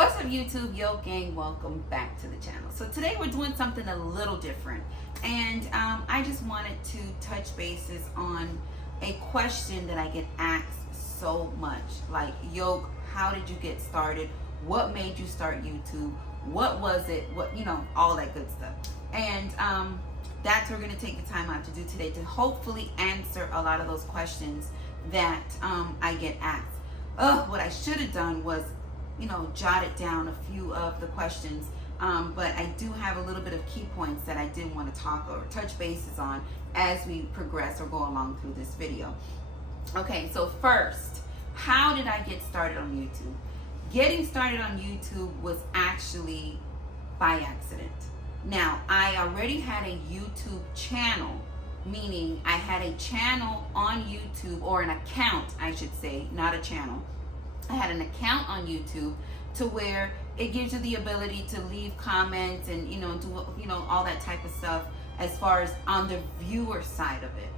What's up YouTube? Yo gang, welcome back to the channel. So today we're doing something a little different, and I just wanted to touch bases on a question that I get asked so much, like, yo, how did you get started? What made you start YouTube? What was it? What, all that good stuff. And that's what we're going to take the time out to do today, to hopefully answer a lot of those questions that I get asked. What I should have done was jotted down a few of the questions, but I do have a little bit of key points that I did want to talk or touch bases on as we progress or go along through this video. Okay, so first, how did I get started on YouTube? Getting started on YouTube was actually by accident. Now, I already had a YouTube channel, meaning I had a channel on YouTube, or an account, I should say, not a channel. I had an account on YouTube to where it gives you the ability to leave comments and do all that type of stuff as far as on the viewer side of it.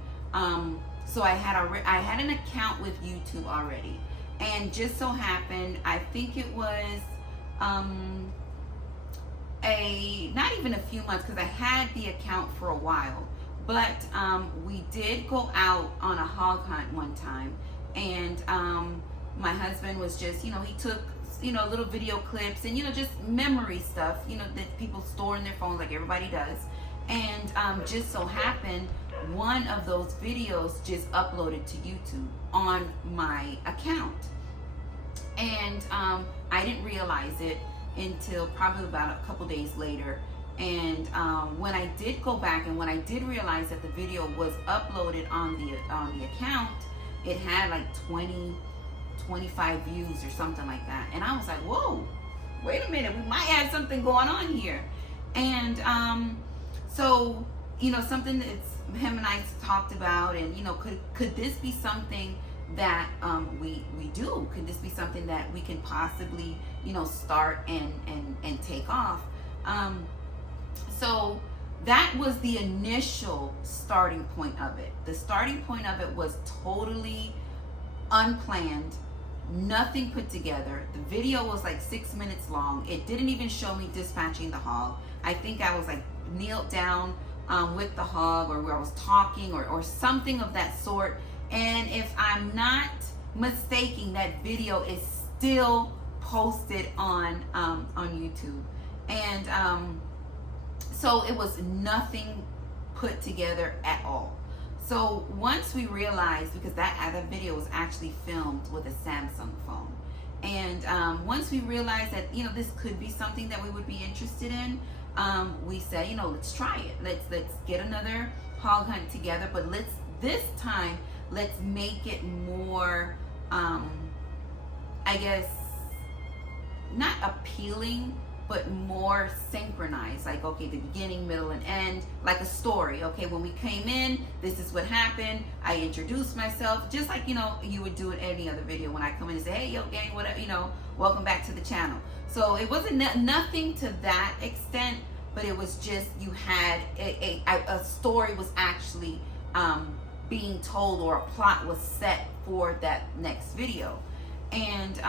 So I had an account with YouTube already, and just so happened, I think it was not even a few months, because I had the account for a while, but we did go out on a hog hunt one time, and my husband was just, he took, little video clips and, just memory stuff, that people store in their phones like everybody does. And just so happened, one of those videos just uploaded to YouTube on my account. And I didn't realize it until probably about a couple days later. And when I did go back, and when I did realize that the video was uploaded on the account, it had like 25 views or something like that. And I was like, whoa, wait a minute, we might have something going on here. And so something that him and I talked about, and could this be something that we do? Could this be something that we can possibly start and take off? So that was the initial starting point of it. The starting point of it was totally unplanned, nothing put together. The video was like 6 minutes long. It didn't even show me dispatching the hog. I think I was like kneeled down with the hog, or where I was talking, or something of that sort. And if I'm not mistaken, that video is still posted on YouTube. And so it was nothing put together at all. So once we realized, because that video was actually filmed with a Samsung phone, and once we realized that this could be something that we would be interested in, we said, let's try it. Let's get another hog hunt together, but this time let's make it more, I guess, not appealing, but more synchronized. Like, okay, the beginning, middle, and end, like a story. Okay, when we came in, this is what happened. I introduced myself, just like you would do in any other video. When I come in and say, hey, yo gang, what up, welcome back to the channel. So it wasn't nothing to that extent, but it was just, you had a story was actually being told, or a plot was set for that next video. And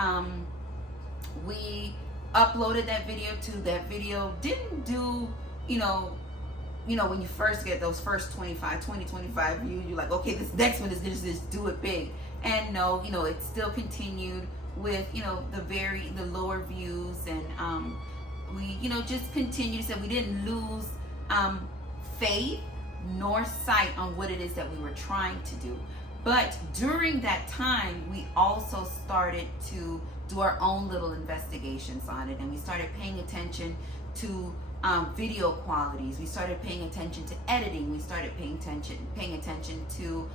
we uploaded that video to that video. Didn't do, when you first get those first 25 views, you're like, okay, this next one is gonna just do it big. And no, it still continued with, the lower views, and we, just continued. So we didn't lose faith nor sight on what it is that we were trying to do. But during that time, we also started to do our own little investigations on it, and we started paying attention to video qualities. We started paying attention to editing. We started paying attention to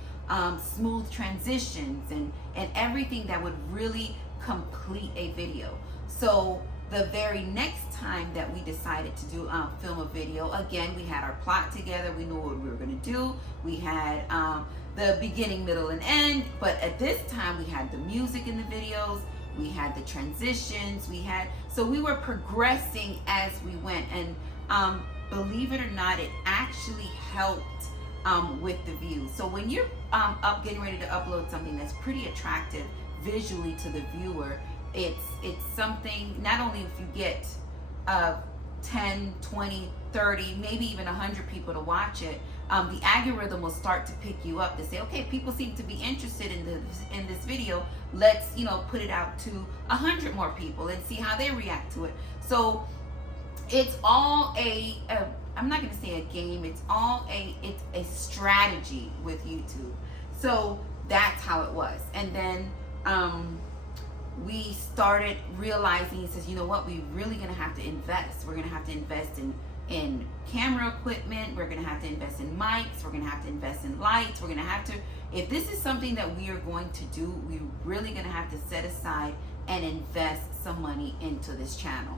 smooth transitions and everything that would really complete a video. So the very next time that we decided to do film a video, again, we had our plot together. We knew what we were going to do. We had the beginning, middle, and end. But at this time, we had the music in the videos. We had the transitions. So we were progressing as we went. And believe it or not, it actually helped with the views. So when you're getting ready to upload something that's pretty attractive visually to the viewer, It's something, not only if you get 10, 20, 30, maybe even 100 people to watch it, the algorithm will start to pick you up to say, okay, people seem to be interested in this video. Let's, put it out to 100 more people and see how they react to it. So it's all I'm not going to say a game. It's a strategy with YouTube. So that's how it was. And then we started realizing, he says, you know what, we're really going to have to invest. We're going to have to invest in camera equipment. We're going to have to invest in mics. We're going to have to invest in lights. We're going to have to, if this is something that we are going to do, we're really going to have to set aside and invest some money into this channel.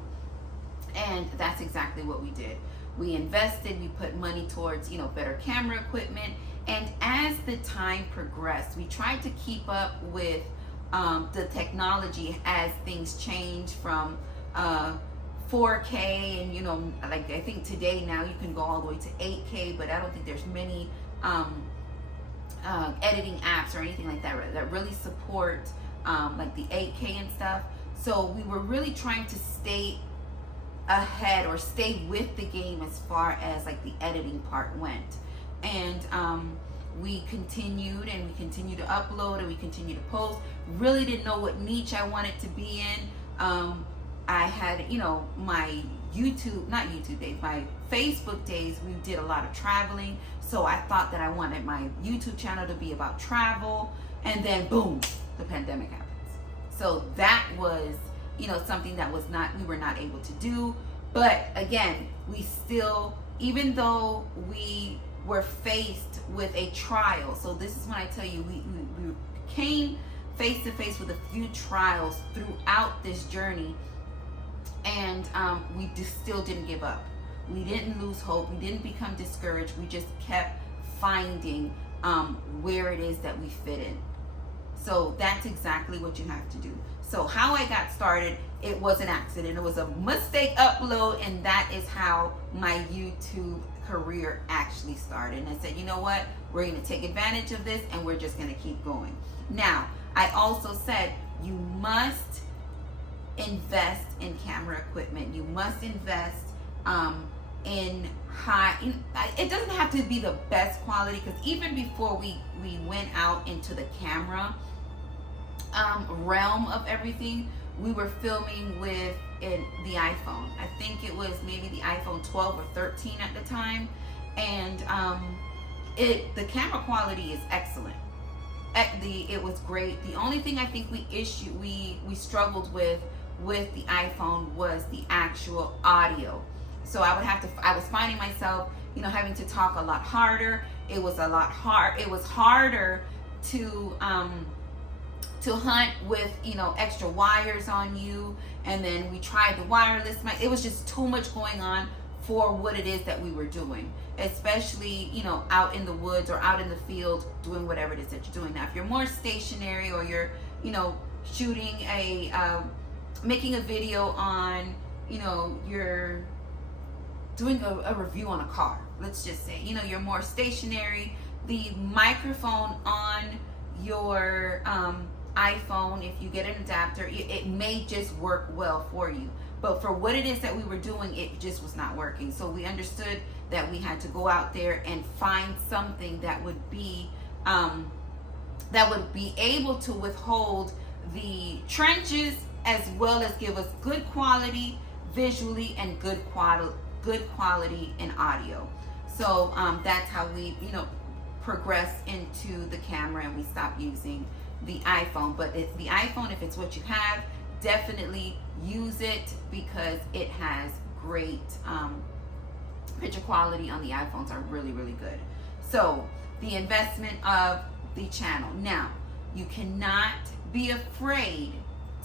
And that's exactly what we did. We invested, we put money towards, better camera equipment. And as the time progressed, we tried to keep up with the technology as things change from 4K and, like I think today now you can go all the way to 8K, but I don't think there's many editing apps or anything like that really support like the 8K and stuff. So we were really trying to stay ahead or stay with the game as far as like the editing part went. And we continued to upload and we continued to post. Really didn't know what niche I wanted to be in. I had, my not YouTube days, my Facebook days, we did a lot of traveling. So I thought that I wanted my YouTube channel to be about travel. And then boom, the pandemic happens. So that was, something that we were not able to do. But again, we still, even though we were faced with a trial, so this is when I tell you, we came face to face with a few trials throughout this journey, and we just still didn't give up. We didn't lose hope. We didn't become discouraged. We just kept finding where it is that we fit in. So that's exactly what you have to do. So how I got started, it was an accident. It was a mistake upload, and that is how my YouTube career actually started. And I said, you know what? We're going to take advantage of this, and we're just going to keep going. Now, I also said you must invest in camera equipment. You must invest in high. It doesn't have to be the best quality, because even before we went out into the camera realm of everything, we were filming with the iPhone. I think it was maybe the iPhone 12 or 13 at the time, and the camera quality is excellent. It was great. The only thing I think we struggled with the iPhone was the actual audio. So I was finding myself, having to talk a lot harder. It was harder to hunt with, extra wires on you. And then we tried the wireless mic. It was just too much going on for what it is that we were doing, especially, out in the woods or out in the field doing whatever it is that you're doing. Now, if you're more stationary, or you're, shooting making a video on, you're doing a review on a car, let's just say, you're more stationary, the microphone on your iPhone, if you get an adapter, it may just work well for you. But for what it is that we were doing, it just was not working. So we understood that we had to go out there and find something that would be able to withhold the trenches, as well as give us good quality visually and good quality in audio. So that's how we progressed into the camera, and we stopped using the iPhone. But the iPhone, if it's what you have, definitely use it, because it has great picture quality on the iPhones are really, really good. So the investment of the channel. Now, you cannot be afraid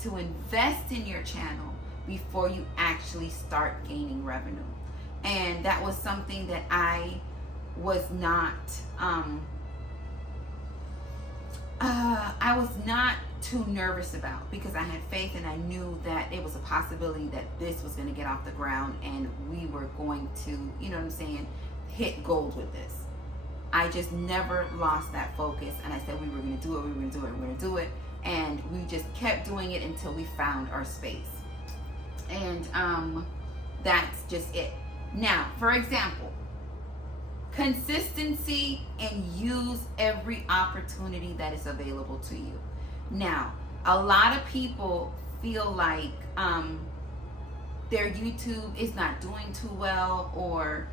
to invest in your channel before you actually start gaining revenue. And that was something that I was not too nervous about, because I had faith and I knew that it was a possibility that this was going to get off the ground and we were going to, hit gold with this. I just never lost that focus, and I said we were going to do it, we were going to do it, we were going to do it. and we just kept doing it until we found our space. And that's just it. Now, for example, consistency, and use every opportunity that is available to you. Now, a lot of people feel like their YouTube is not doing too well, or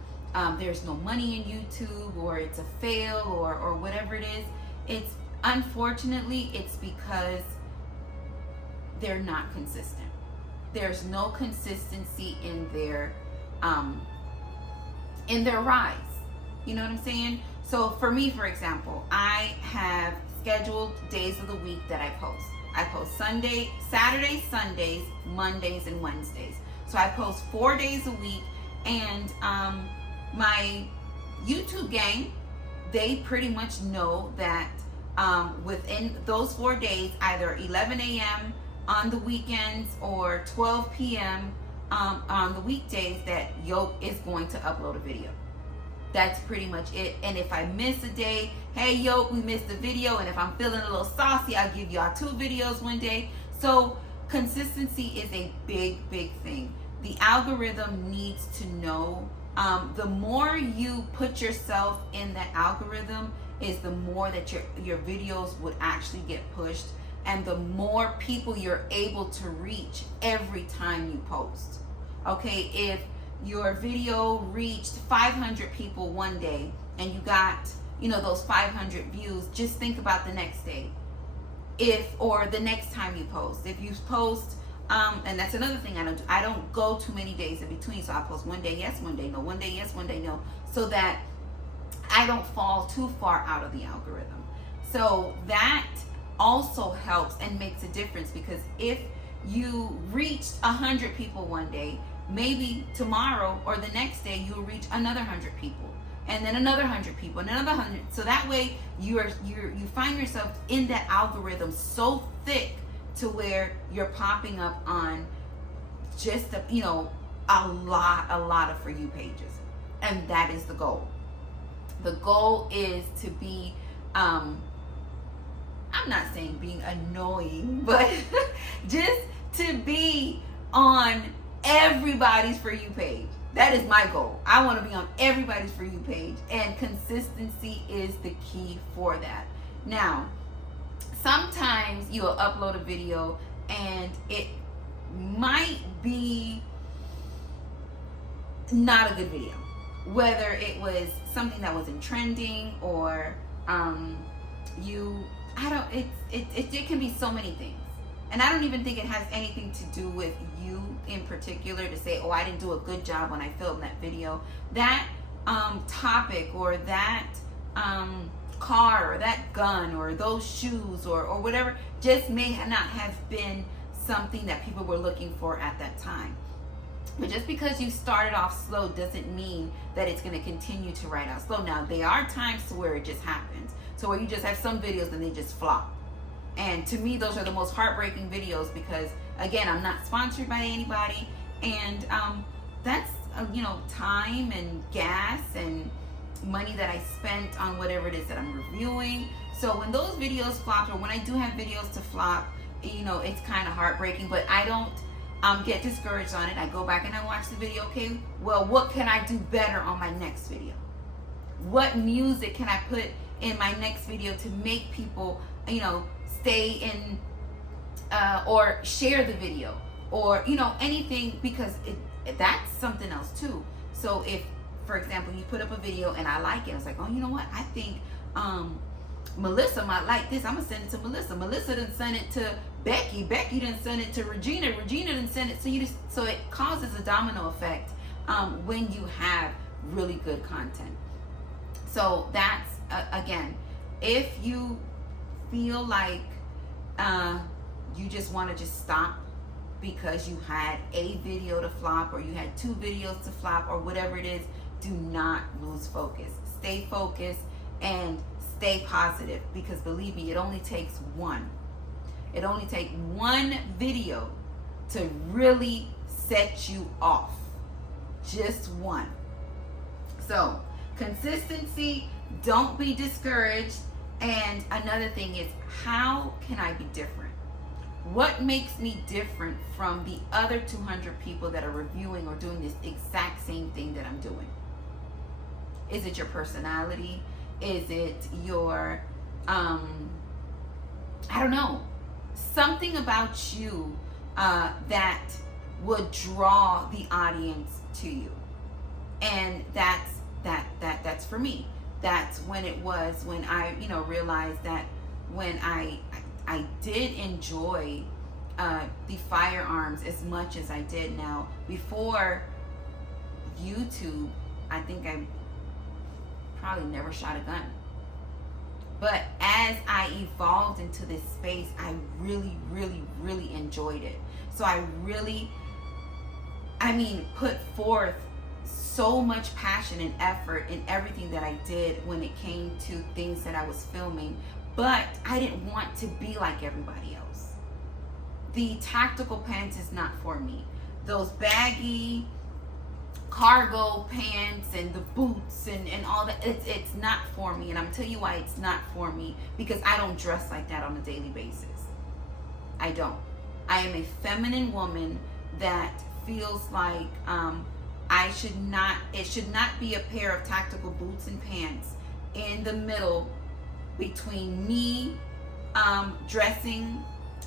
there's no money in YouTube, or it's a fail, or whatever it is. It's unfortunately, it's because they're not consistent. There's no consistency in their rise. You know what I'm saying? So for me, for example, I have scheduled days of the week that I post. I post Saturdays, Sundays, Mondays, and Wednesdays. So I post 4 days a week, and my YouTube gang, they pretty much know that within those 4 days, either 11 a.m. on the weekends or 12 p.m. On the weekdays, that Yoke is going to upload a video. That's pretty much it. And if I miss a day, hey Yoke, we missed the video. And if I'm feeling a little saucy, I'll give y'all 2 videos one day. So consistency is a big, big thing. The algorithm needs to know. The more you put yourself in that algorithm, is the more that your videos would actually get pushed, and the more people you're able to reach every time you post. Okay, if your video reached 500 people one day and you got, those 500 views, just think about the next day. Or the next time you post. If you post, and that's another thing I don't go too many days in between. So I post one day yes, one day no, one day yes, one day no, so that I don't fall too far out of the algorithm. So that also helps and makes a difference, because if you reached 100 people one day, maybe tomorrow or the next day you'll reach another 100 people, and then another 100 people, and another 100. So that way you find yourself in that algorithm so thick to where you're popping up on just a lot of For You pages, and that is the goal. The goal is to be I'm not saying being annoying, but just to be on everybody's For You page. That is my goal. I want to be on everybody's For You page, and consistency is the key for that. Now, sometimes you'll upload a video and it might be not a good video, whether it was something that wasn't trending, or it can be so many things. And I don't even think it has anything to do with you in particular to say, oh, I didn't do a good job when I filmed that video. That topic, or that car, or that gun, or those shoes, or whatever, just may not have been something that people were looking for at that time. But just because you started off slow doesn't mean that it's going to continue to ride out slow. Now, there are times to where it just happens, to where you just have some videos and they just flop. And to me, those are the most heartbreaking videos, because again, I'm not sponsored by anybody, and that's time and gas and money that I spent on whatever it is that I'm reviewing. So when those videos flop, or when I do have videos to flop, it's kind of heartbreaking, but I don't get discouraged on it. I go back and I watch the video. Okay, well, what can I do better on my next video? What music can I put in my next video to make people, stay in, or share the video, or anything, because that's something else too. So if, for example, you put up a video and I like it, it's like, oh, you know what, I think Melissa might like this, I'm gonna send it to Melissa. Melissa didn't send it to Becky didn't send it to Regina didn't send it. So it causes a domino effect when you have really good content. So that's again, if you feel like you just want to stop because you had a video to flop, or you had 2 videos to flop, or whatever it is, do not lose focus. Stay focused and stay positive, because believe me, it only takes one. It only takes one video to really set you off. Just one. So, consistency, don't be discouraged, And another thing is, how can I be different? What makes me different from the other 200 people that are reviewing or doing this exact same thing that I'm doing? Is it your personality? Is it your, I don't know, something about you that would draw the audience to you? And that's for me. That's when I realized that when I did enjoy the firearms as much as I did. Now, before YouTube, I think I probably never shot a gun. But as I evolved into this space, I really, really, really enjoyed it. So I really, put forth so much passion and effort in everything that I did when it came to things that I was filming. But I didn't want to be like everybody else. The tactical pants is not for me. Those baggy cargo pants and the boots and all that, it's not for me. And I'm telling you why it's not for me. Because I don't dress like that on a daily basis. I don't. I am a feminine woman that feels like it should not be a pair of tactical boots and pants in the middle between me dressing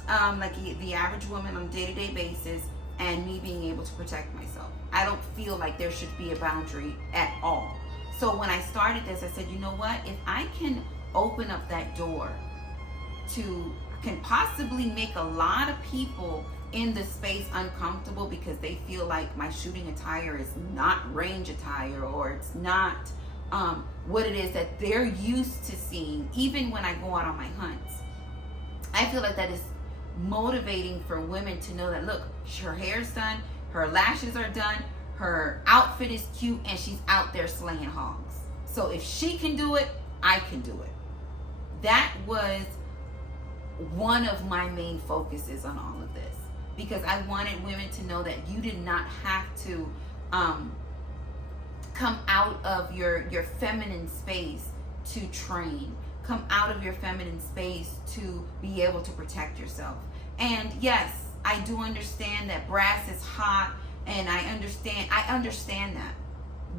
like the average woman on a day-to-day basis and me being able to protect myself. I don't feel like there should be a boundary at all. So when I started this, I said, you know what? If I can open up that door can possibly make a lot of people in the space uncomfortable because they feel like my shooting attire is not range attire, or it's not what it is that they're used to seeing, even when I go out on my hunts. I feel like that is motivating for women to know that, look, her hair's done, her lashes are done, her outfit is cute, and she's out there slaying hogs. So if she can do it, I can do it. That was one of my main focuses on all of this, because I wanted women to know that you did not have to come out of your feminine space to train. Come out of your feminine space to be able to protect yourself. And yes, I do understand that brass is hot, and I understand that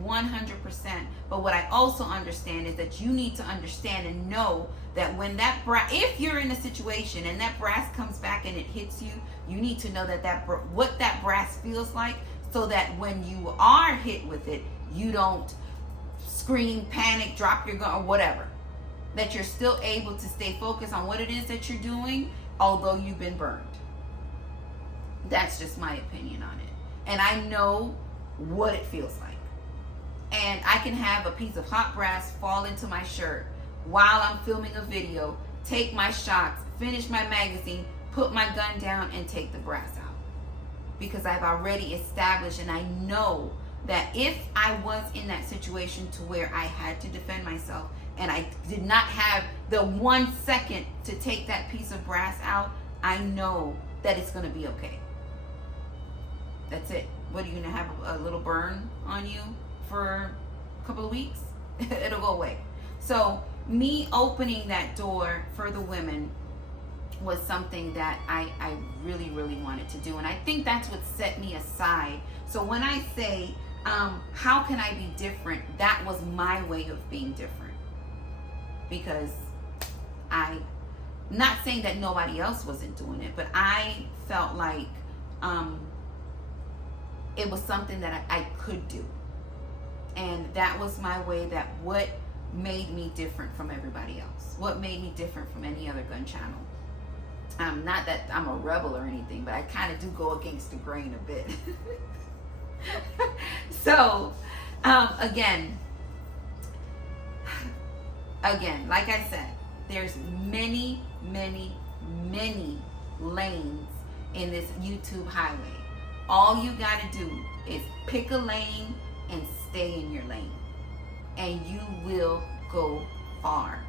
100%. But what I also understand is that you need to understand and know that when that brass, if you're in a situation and that brass comes back and it hits you, you need to know what that brass feels like, so that when you are hit with it, you don't scream, panic, drop your gun, or whatever. That you're still able to stay focused on what it is that you're doing, although you've been burned. That's just my opinion on it. And I know what it feels like. And I can have a piece of hot brass fall into my shirt while I'm filming a video, take my shots, finish my magazine, put my gun down, and take the brass out. Because I've already established, and I know that if I was in that situation to where I had to defend myself, and I did not have the 1 second to take that piece of brass out, I know that it's going to be okay. That's it. What, are you going to have a little burn on you for a couple of weeks? It'll go away. So me opening that door for the women was something that I really, really wanted to do. And I think that's what set me aside. So when I say, how can I be different? That was my way of being different. Because I'm not saying that nobody else wasn't doing it, but I felt like it was something that I could do. And that was my way, that what made me different from everybody else. What made me different from any other gun channel. Not that I'm a rebel or anything, but I kind of do go against the grain a bit. So, again, like I said, there's many, many, many lanes in this YouTube highway. All you got to do is pick a lane and stay in your lane, and you will go far.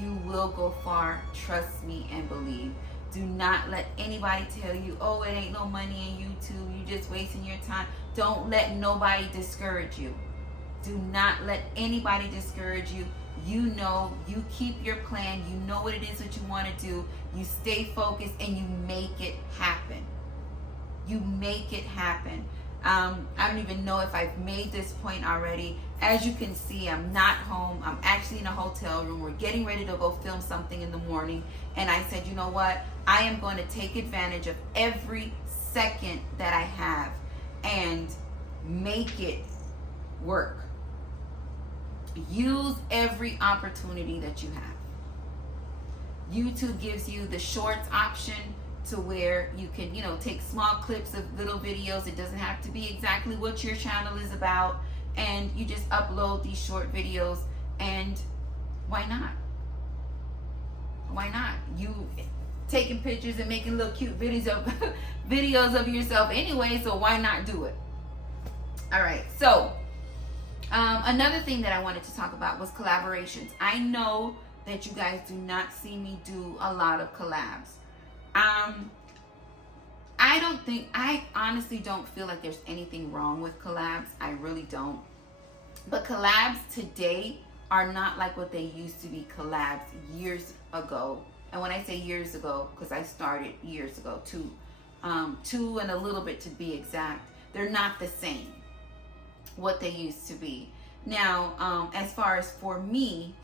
You will go far. Trust me and believe. Do not let anybody tell you, oh, it ain't no money in YouTube, you just wasting your time. Don't let nobody discourage you. Do not let anybody discourage you. You know, you keep your plan, you know what it is that you want to do, you stay focused, and you make it happen. You make it happen. I don't even know if I've made this point already. As you can see, I'm not home. I'm actually in a hotel room. We're getting ready to go film something in the morning. And I said, you know what? I am going to take advantage of every second that I have and make it work. Use every opportunity that you have. YouTube gives you the shorts option to where you can, take small clips of little videos. It doesn't have to be exactly what your channel is about. And you just upload these short videos, and why not? Why not? You taking pictures and making little cute videos of yourself anyway, so why not do it? All right, so another thing that I wanted to talk about was collaborations. I know that you guys do not see me do a lot of collabs. I honestly don't feel like there's anything wrong with collabs. I really don't. But collabs today are not like what they used to be collabs years ago. And when I say years ago, because I started years ago, two and a little bit to be exact, they're not the same what they used to be. Now, as far as for me,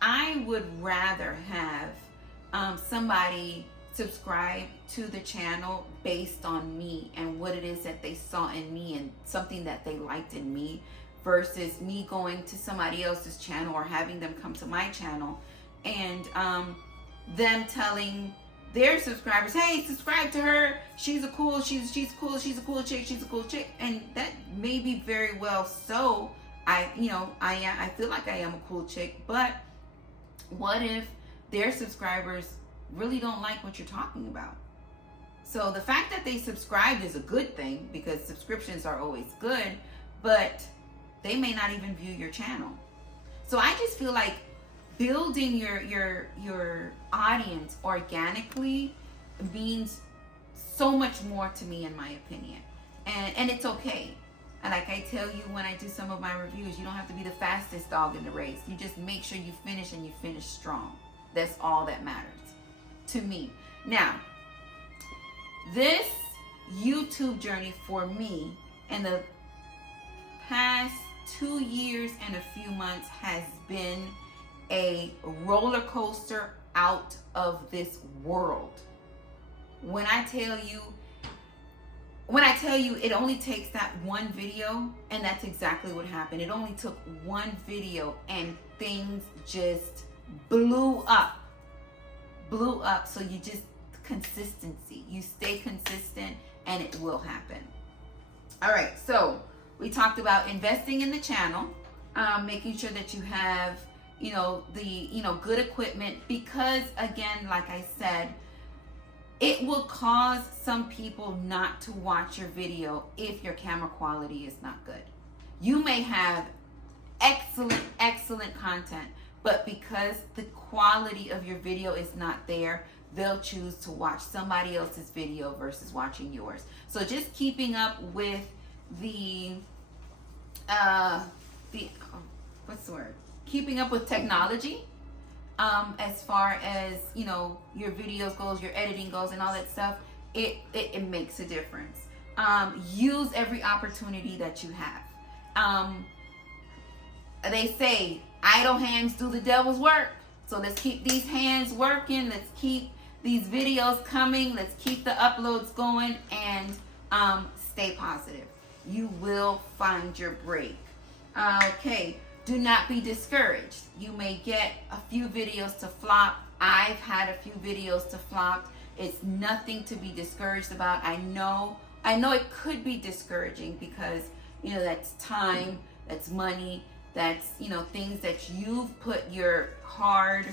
I would rather have somebody subscribe to the channel based on me and what it is that they saw in me and something that they liked in me, versus me going to somebody else's channel or having them come to my channel and them telling their subscribers, hey, subscribe to her, she's cool, she's cool, she's a cool chick, and that may be very well so. I feel like I am a cool chick, but what if their subscribers really don't like what you're talking about? So the fact that they subscribed is a good thing, because subscriptions are always good, but they may not even view your channel. So I just feel like building your audience organically means so much more to me, in my opinion. And it's okay. And like I tell you when I do some of my reviews, you don't have to be the fastest dog in the race. You just make sure you finish, and you finish strong. That's all that matters to me. Now, this YouTube journey for me in the past 2 years and a few months has been a roller coaster out of this world. When I tell you it only takes that one video, and that's exactly what happened. It only took one video and things just blew up. So you just, consistency. You stay consistent and it will happen. All right, so we talked about investing in the channel, making sure that you have, good equipment, because again, like I said, it will cause some people not to watch your video if your camera quality is not good. You may have excellent content, but because the quality of your video is not there, they'll choose to watch somebody else's video versus watching yours. So just keeping up with keeping up with technology, as far as, your videos goes, your editing goes, and all that stuff, it makes a difference. Use every opportunity that you have. They say idle hands do the devil's work. So let's keep these hands working. Let's keep these videos coming. Let's keep the uploads going, and stay positive. You will find your break. Okay, do not be discouraged. You may get a few videos to flop. I've had a few videos to flop. It's nothing to be discouraged about. I know it could be discouraging because, that's time, that's money, that's, things that you've put your hard,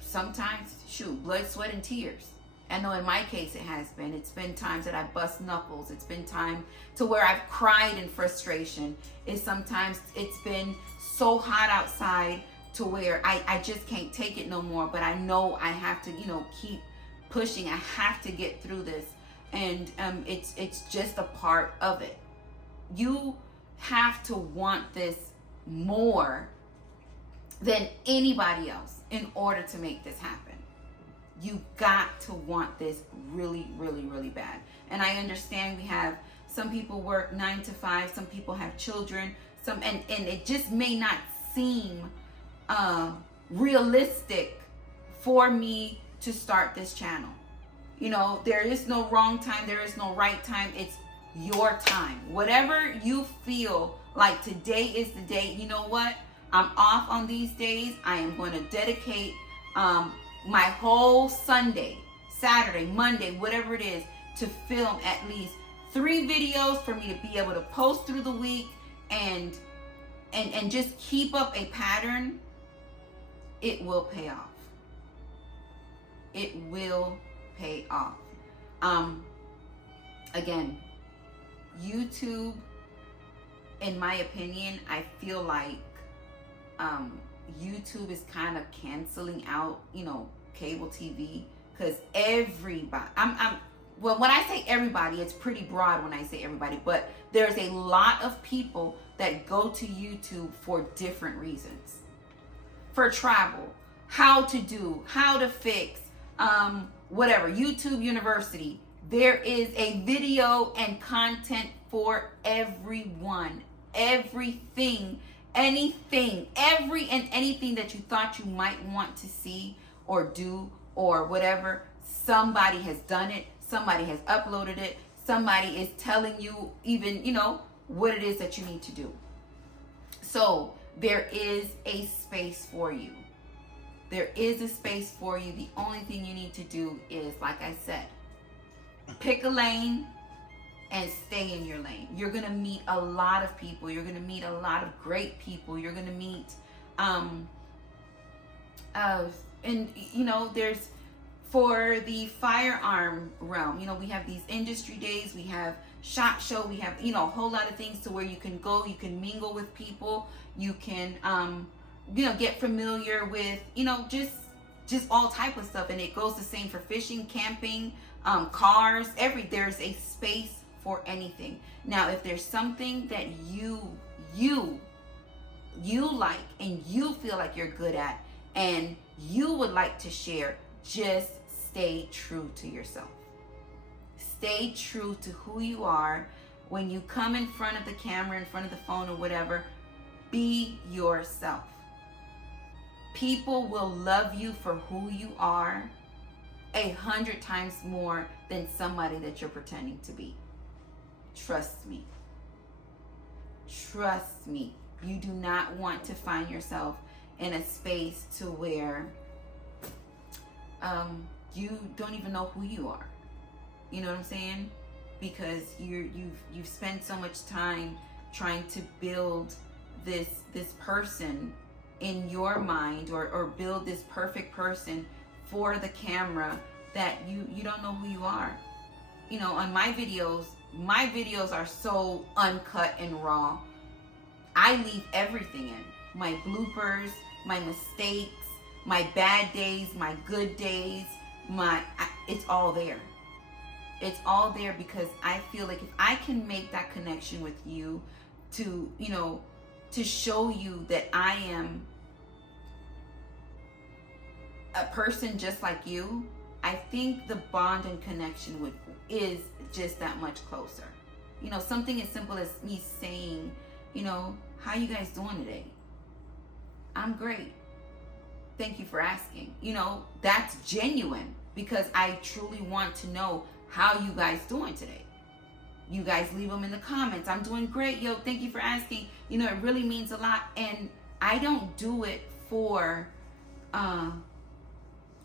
sometimes, blood, sweat, and tears. I know in my case it has been. It's been times that I bust knuckles. It's been time to where I've cried in frustration. Sometimes it's been so hot outside to where I just can't take it no more. But I know I have to, keep pushing. I have to get through this. And it's just a part of it. You have to want this more than anybody else in order to make this happen. You got to want this really, really, really bad. And I understand we have some people work 9 to 5, some people have children, and it just may not seem realistic for me to start this channel. You know, there is no wrong time, there is no right time. It's your time. Whatever you feel like today is the day, you know what? I'm off on these days. I am going to dedicate my whole Sunday, Saturday, Monday, whatever it is, to film at least 3 videos for me to be able to post through the week and just keep up a pattern. It will pay off. It will pay off. Again, YouTube, in my opinion, I feel like YouTube is kind of canceling out, you know, cable TV, because everybody, well, when I say everybody, it's pretty broad when I say everybody, but there's a lot of people that go to YouTube for different reasons. For travel, how to fix, whatever, YouTube University. There is a video and content for everyone, everything, anything, anything that you thought you might want to see or do or whatever. Somebody has done it. Somebody has uploaded it. Somebody is telling you even, you know, what it is that you need to do. So there is a space for you. There is a space for you. The only thing you need to do is, like I said, pick a lane and stay in your lane. You're going to meet a lot of people. You're going to meet a lot of great people. You're going to meet, and you know, there's, for the firearm realm, you know, we have these industry days, we have SHOT Show, we have, you know, a whole lot of things to where you can go, you can mingle with people, you can, you know, get familiar with, you know, just all type of stuff. And it goes the same for fishing, camping, cars, there's a space for anything. Now, if there's something that you like and you feel like you're good at and you would like to share, just stay true to yourself. Stay true to who you are. When you come in front of the camera, in front of the phone or whatever, be yourself. People will love you for who you are 100 times more than somebody that you're pretending to be. Trust me. Trust me. You do not want to find yourself in a space to where you don't even know who you are. You know what I'm saying? Because you've spent so much time trying to build this person in your mind, or build this perfect person for the camera, that you don't know who you are. You know, on my videos are so uncut and raw. I leave everything in. My bloopers, my mistakes, my bad days, my good days, it's all there. It's all there because I feel like if I can make that connection with you to, you know, to show you that I am a person just like you, I think the bond and connection is just that much closer. You know, something as simple as me saying, you know, how you guys doing today? I'm great. Thank you for asking. You know, that's genuine because I truly want to know how you guys doing today. You guys leave them in the comments. I'm doing great. Yo, thank you for asking. You know, it really means a lot. And I don't do it for,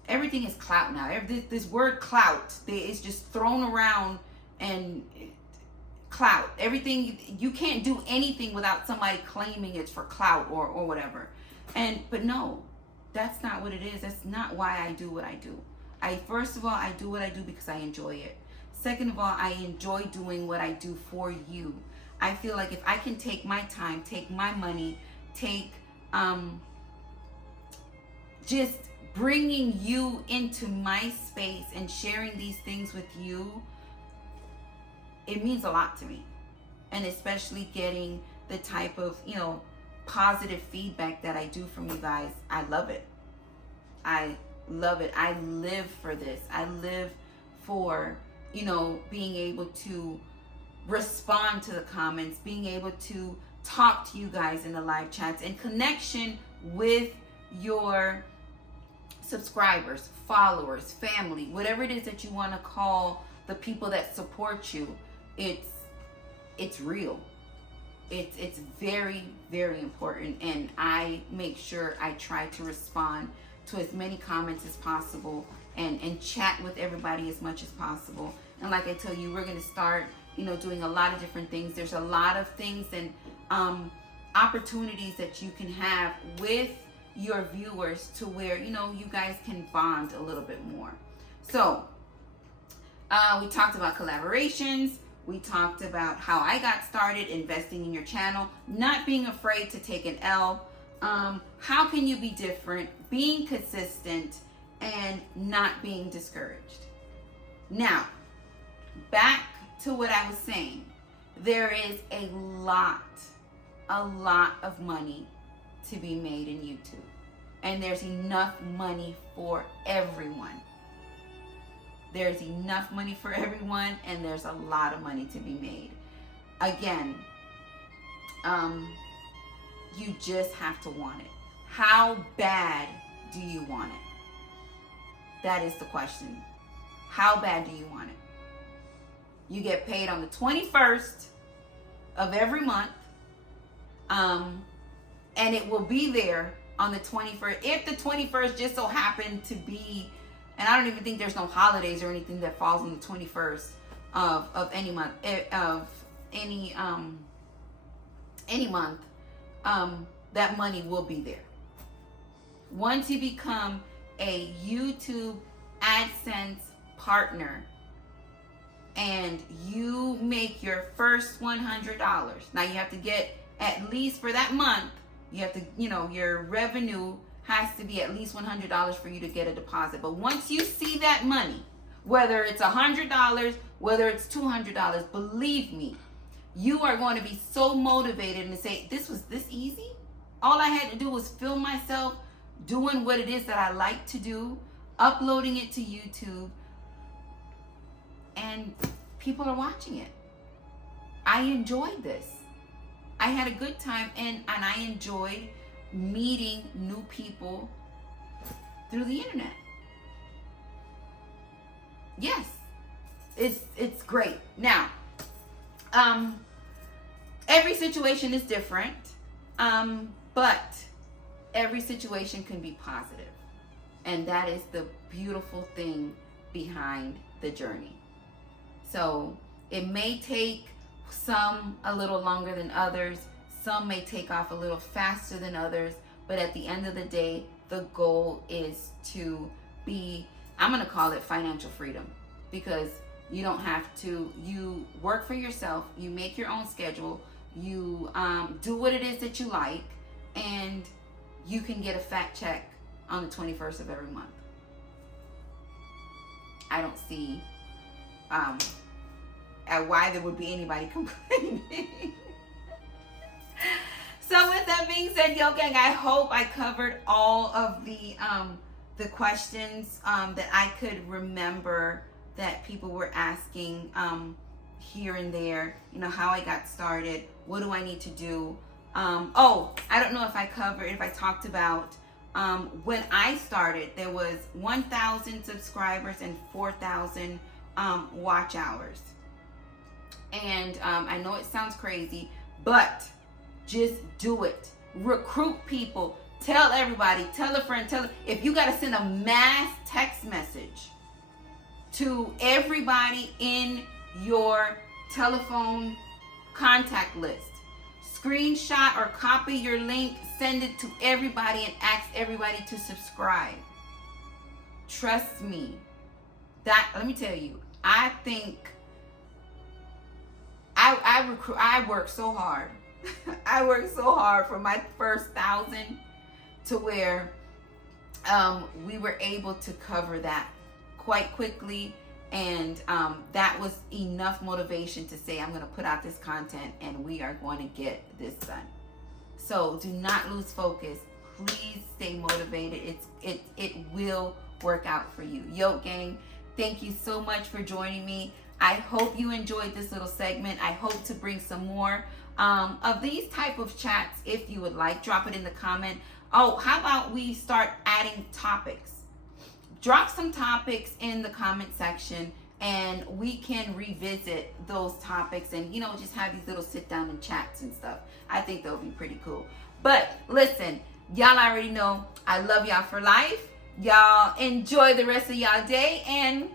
everything is clout now. This word clout is just thrown around, and clout. Everything, you can't do anything without somebody claiming it's for clout or whatever. But no, that's not what it is. That's not why I do what I do. First of all, I do what I do because I enjoy it. Second of all, I enjoy doing what I do for you. I feel like if I can take my time, take my money, take just bringing you into my space and sharing these things with you, it means a lot to me. And especially getting the type of, you know, positive feedback that I do from you guys, I love it. I love it. I live for this. I live for, you know, being able to respond to the comments, being able to talk to you guys in the live chats, and connection with your subscribers, followers, family, whatever it is that you want to call the people that support you. It's real. It's very, very important, and I make sure I try to respond to as many comments as possible, and chat with everybody as much as possible. And like I tell you, we're going to start, you know, doing a lot of different things. There's a lot of things and opportunities that you can have with your viewers to where, you know, you guys can bond a little bit more. So we talked about collaborations. We talked about how I got started investing in your channel, not being afraid to take an L. How can you be different, being consistent, and not being discouraged? Now, back to what I was saying. There is a lot of money to be made in YouTube. And there's enough money for everyone. There's enough money for everyone, and there's a lot of money to be made. Again, you just have to want it. How bad do you want it? That is the question. How bad do you want it? You get paid on the 21st of every month, and it will be there on the 21st. If the 21st just so happened to be, and I don't even think there's no holidays or anything that falls on the 21st of any month, of any month, that money will be there. Once you become a YouTube AdSense partner and you make your first $100, now you have to get, at least for that month, you have to, you know, your revenue has to be at least $100 for you to get a deposit. But once you see that money, whether it's $100, whether it's $200, believe me, you are going to be so motivated and say, this was this easy? All I had to do was film myself doing what it is that I like to do, uploading it to YouTube, and people are watching it. I enjoyed this. I had a good time, and I enjoyed meeting new people through the internet. Yes, it's great. Now, every situation is different, but every situation can be positive, and that is the beautiful thing behind the journey. So it may take some a little longer than others. Some may take off a little faster than others, but at the end of the day, the goal is to be, I'm going to call it financial freedom, because you don't have to, you work for yourself, you make your own schedule, you do what it is that you like, and you can get a fat check on the 21st of every month. I don't see why there would be anybody complaining. So with that being said, yo gang, I hope I covered all of the questions that I could remember that people were asking here and there. You know, how I got started, what do I need to do? Oh, I don't know if I talked about when I started, there was 1,000 subscribers and 4,000 watch hours. And I know it sounds crazy, but just do it. Recruit people. Tell everybody. Tell a friend. If you got to send a mass text message to everybody in your telephone contact list, screenshot or copy your link, send it to everybody, and ask everybody to subscribe. Trust me. Let me tell you, I think I worked so hard. I worked so hard for my first 1,000 to where we were able to cover that quite quickly, and that was enough motivation to say, I'm going to put out this content and we are going to get this done. So do not lose focus. Please stay motivated. It will work out for you. Yoke Gang, thank you so much for joining me. I hope you enjoyed this little segment. I hope to bring some more of these type of chats if you would like. Drop it in the comment. Oh, how about we start adding topics? Drop some topics in the comment section and we can revisit those topics and, you know, just have these little sit down and chats and stuff. I think that would be pretty cool. But listen, y'all already know I love y'all for life. Y'all enjoy the rest of y'all day and